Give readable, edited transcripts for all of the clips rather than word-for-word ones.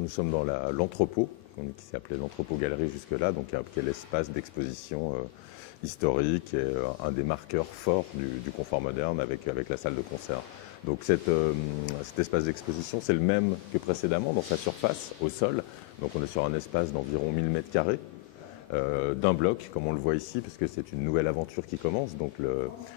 Nous sommes dans l'entrepôt, qui s'appelait l'entrepôt galerie jusque-là, donc qui est l'espace d'exposition historique et un des marqueurs forts du confort moderne avec la salle de concert. Donc cet espace d'exposition, c'est le même que précédemment dans sa surface, au sol. Donc on est sur un espace d'environ 1000 m², d'un bloc, comme on le voit ici, parce que c'est une nouvelle aventure qui commence. Donc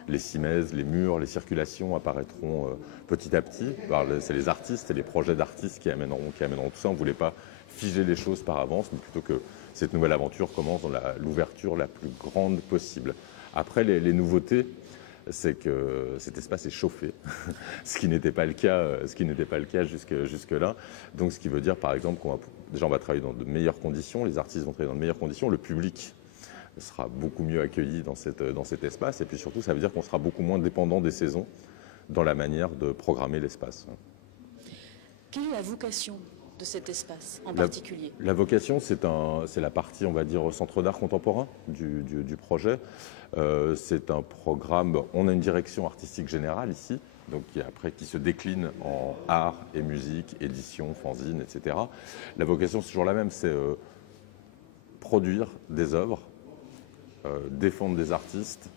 les cimaises, les murs, les circulations apparaîtront petit à petit. C'est les artistes et les projets d'artistes qui amèneront tout ça. On ne voulait pas figer les choses par avance, mais plutôt que cette nouvelle aventure commence dans l'ouverture la plus grande possible. Après, les nouveautés, c'est que cet espace est chauffé, ce qui n'était pas le cas jusque-là. Donc, ce qui veut dire, par exemple, on va travailler dans de meilleures conditions, les artistes vont travailler dans de meilleures conditions, le public sera beaucoup mieux accueilli dans cet espace, et puis surtout, ça veut dire qu'on sera beaucoup moins dépendant des saisons dans la manière de programmer l'espace. Quelle est la vocation de cet espace en particulier? La vocation, c'est la partie, on va dire, centre d'art contemporain du projet. C'est un programme, on a une direction artistique générale ici, donc qui se décline en art et musique, édition, fanzine, etc. La vocation, c'est toujours la même, c'est produire des œuvres, défendre des artistes,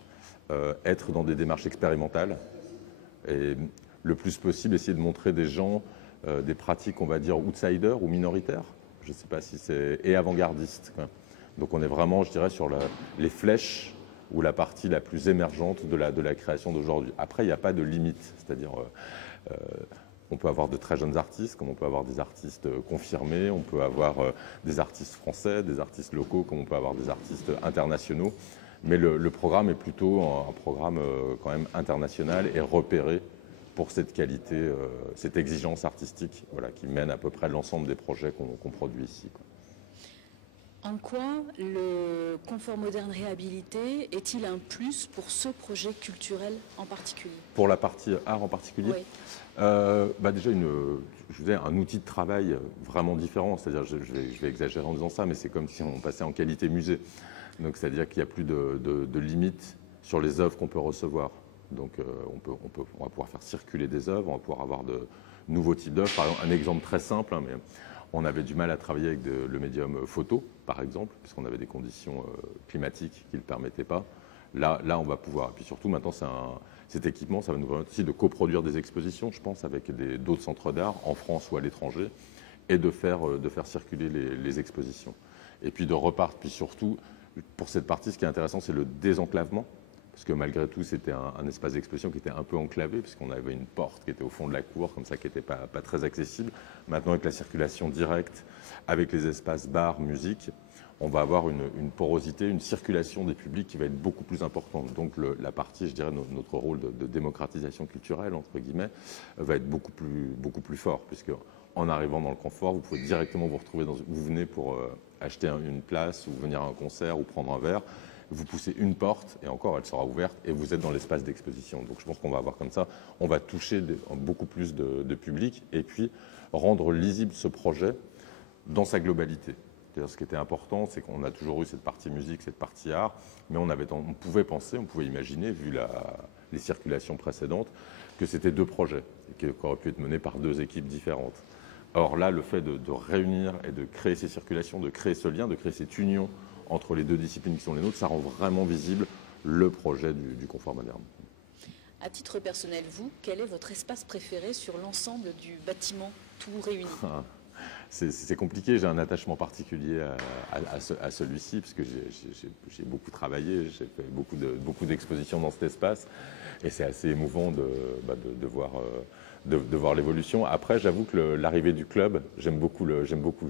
être dans des démarches expérimentales et le plus possible essayer de montrer des gens des pratiques, on va dire, outsiders ou minoritaires, je ne sais pas si c'est, et avant-gardistes. Donc on est vraiment, je dirais, sur les flèches ou la partie la plus émergente de la création d'aujourd'hui. Après, il n'y a pas de limite, c'est-à-dire on peut avoir de très jeunes artistes, comme on peut avoir des artistes confirmés, on peut avoir des artistes français, des artistes locaux, comme on peut avoir des artistes internationaux. Mais le programme est plutôt un programme quand même international et repéré pour cette qualité, cette exigence artistique, voilà, qui mène à peu près l'ensemble des projets qu'on produit ici, quoi. En quoi le confort moderne réhabilité est-il un plus pour ce projet culturel en particulier? Pour la partie art en particulier, oui. Déjà, je disais, un outil de travail vraiment différent, c'est-à-dire, je vais exagérer en disant ça, mais c'est comme si on passait en qualité musée. Donc, c'est-à-dire qu'il n'y a plus de limites sur les œuvres qu'on peut recevoir. Donc on va pouvoir faire circuler des œuvres, on va pouvoir avoir de nouveaux types d'œuvres. Par exemple, un exemple très simple, mais on avait du mal à travailler avec le médium photo, par exemple, puisqu'on avait des conditions climatiques qui ne le permettaient pas. Là, on va pouvoir. Et puis surtout, maintenant, cet équipement, ça va nous permettre aussi de coproduire des expositions, je pense, avec d'autres centres d'art, en France ou à l'étranger, et de faire circuler les expositions. Et puis de repartir. Puis surtout, pour cette partie, ce qui est intéressant, c'est le désenclavement. Parce que malgré tout, c'était un espace d'exposition qui était un peu enclavé, puisqu'on avait une porte qui était au fond de la cour, comme ça, qui n'était pas très accessible. Maintenant, avec la circulation directe, avec les espaces bar, musique, on va avoir une porosité, une circulation des publics qui va être beaucoup plus importante. Donc la partie, je dirais, notre rôle de démocratisation culturelle, entre guillemets, va être beaucoup plus fort, puisque en arrivant dans le confort, vous pouvez directement vous retrouver vous venez pour acheter une place, ou venir à un concert, ou prendre un verre. Vous poussez une porte, et encore, elle sera ouverte, et vous êtes dans l'espace d'exposition. Donc je pense qu'on va avoir comme ça, on va toucher beaucoup plus de public, et puis rendre lisible ce projet dans sa globalité. C'est-à-dire, ce qui était important, c'est qu'on a toujours eu cette partie musique, cette partie art, mais on pouvait penser, on pouvait imaginer, vu les circulations précédentes, que c'était deux projets, qui auraient pu être menés par deux équipes différentes. Or là, le fait de réunir et de créer ces circulations, de créer ce lien, de créer cette union entre les deux disciplines qui sont les nôtres, ça rend vraiment visible le projet du confort moderne. À titre personnel, vous, quel est votre espace préféré sur l'ensemble du bâtiment tout réuni? C'est compliqué, j'ai un attachement particulier à celui-ci, parce que j'ai beaucoup travaillé, j'ai fait beaucoup d'expositions dans cet espace, et c'est assez émouvant de voir l'évolution. Après, j'avoue que l'arrivée du club, j'aime beaucoup le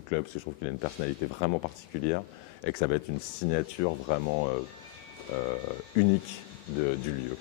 club, parce que je trouve qu'il a une personnalité vraiment particulière, et que ça va être une signature vraiment unique du lieu.